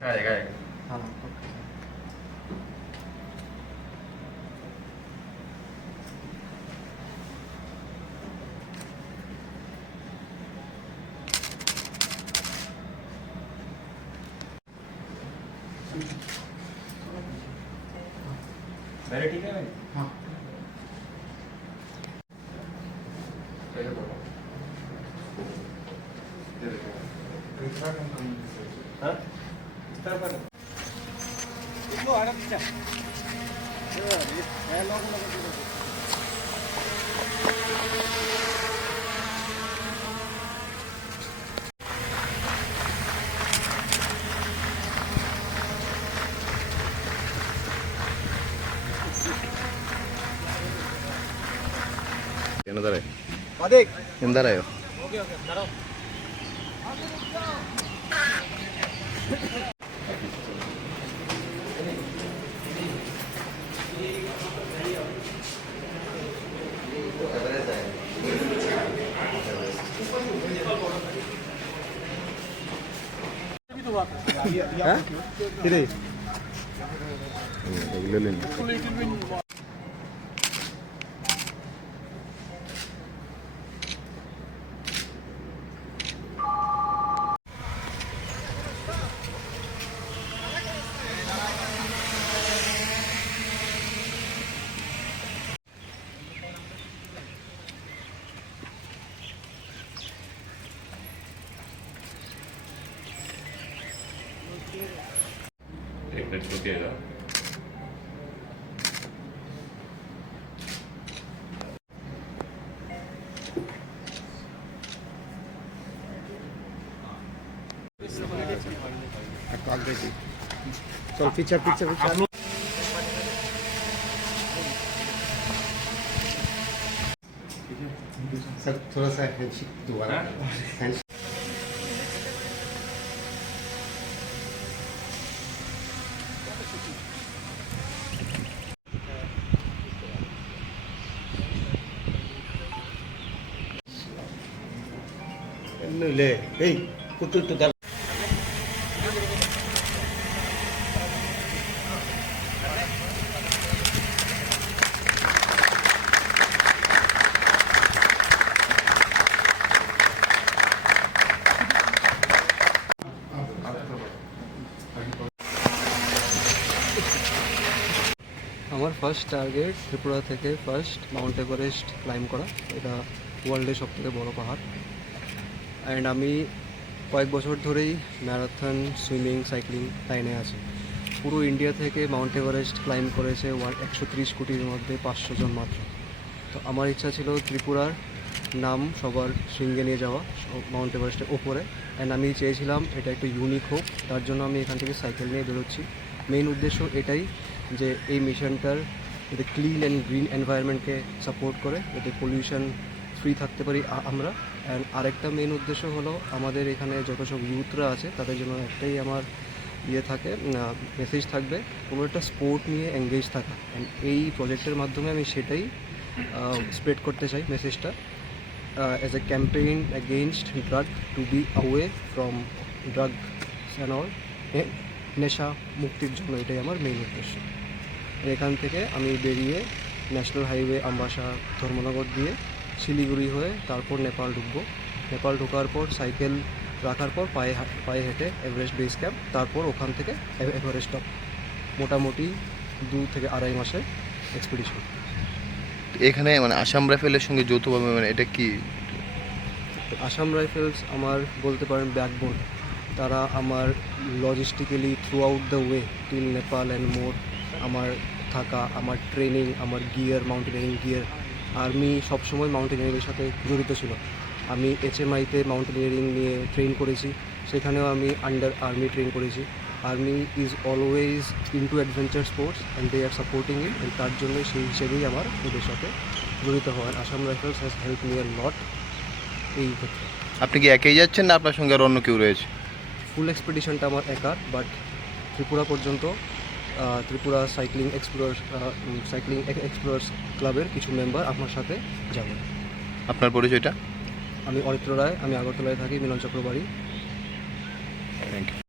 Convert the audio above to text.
Cae. हाँ मेरे ठीक है भाई। हाँ चलो बोलो। ये देखो। हाँ? इस तरह पर। इतना आगे पीछे ये लोग എന്നതാ अरे എന്തായോ ओके ओके डरो হ্যাঁ কি রে এগুলো নেন एक मिनट रुकिएगा। चल पीछे पीछे पीछे सर थोड़ा सा हैंडशेक दोबारा हैंडशेक ले ए कुत्ते तो दर আমার ফার্স্ট টার্গেট ত্রিপুরা থেকে ফার্স্ট মাউন্ট এভারেস্ট ক্লাইম্ব করা। এটা ওয়ার্ল্ডের সবথেকে বড় পাহাড়। অ্যান্ড আমি কয়েক বছর ধরেই ম্যারাথন, সুইমিং, সাইক্লিং লাইনে আছি। পুরো ইন্ডিয়া থেকে মাউন্ট এভারেস্ট ক্লাইম্ব করেছে 130 কোটির মধ্যে 500 জন মাত্র। তো আমার ইচ্ছা ছিল ত্রিপুরার নাম সবার শৃঙ্গে নিয়ে যাওয়া মাউন্ট এভারেস্টের ওপরে। অ্যান্ড আমি চেয়েছিলাম এটা একটু ইউনিক হোক, তার জন্য আমি এখান থেকে সাইকেল নিয়ে বেরোচ্ছি। মেইন উদ্দেশ্য এটাই যে এই মিশনটার যাতে ক্লিন অ্যান্ড গ্রিন এনভায়রনমেন্টকে সাপোর্ট করে, যাতে পলিউশন ফ্রি থাকতে পারি আমরা। অ্যান্ড আরেকটা মেইন উদ্দেশ্য হলো আমাদের এখানে যত সব ইউথরা আছে তাদের জন্য একটাই আমার থাকে, মেসেজ থাকবে কোনো একটা স্পোর্ট নিয়ে এঙ্গেজ থাকা। অ্যান্ড এই প্রজেক্টের মাধ্যমে আমি সেটাই স্প্রেড করতে চাই মেসেজটা, as a campaign against drug, to be away from drug and all, নেশা মুক্তির জন্য। এটাই আমার মেইন উদ্দেশ্য। এখান থেকে আমি বেরিয়ে ন্যাশনাল হাইওয়ে আমবাসা ধর্মনগর দিয়ে শিলিগুড়ি হয়ে তারপর নেপাল ঢুকবো। নেপাল ঢোকার পর সাইকেল রাখার পর পায়ে হেঁটে এভারেস্ট বেস ক্যাম্প, তারপর ওখান থেকে এভারেস্ট টপ। মোটামুটি 2 থেকে 2.5 মাসের এক্সপিডিশন। এখানে মানে আসাম রাইফেলের সঙ্গে যৌথভাবে মানে এটা কি? আসাম রাইফেলস আমার বলতে পারেন ব্যাকবোন। তারা আমার logistically throughout the way till Nepal and more আমার থাকা, আমার ট্রেনিং, আমার গিয়ার, মাউন্টেনিয়ারিং গিয়ার। আর্মি সবসময় মাউন্টেনিয়ারিংয়ের সাথে জড়িত ছিল। আমি HMIতে মাউন্টেনিয়ারিং নিয়ে ট্রেন করেছি, সেখানেও আমি আন্ডার আর্মি ট্রেন করেছি। Army is always into adventure sports and they are supporting it. And তার জন্য সেই হিসেবেই আমার ওদের সাথে জড়িত হওয়ার। Assam rifles has help me a lot এই ক্ষেত্রে। আপনি কি একাই যাচ্ছেন না আপনার সঙ্গে আর অন্য কেউ রয়েছে? ফুল এক্সপিডিশনটা আমার একার, বাট ত্রিপুরা পর্যন্ত ত্রিপুরা সাইক্লিং এক্সপ্লোরার্স ক্লাবের কিছু মেম্বার আমার সাথে যাবে। আপনার পরিচয়টা? আমি অরিত্র রায়, আমি আগরতলায় থাকি, মিলন চক্রবাড়ি। Thank you.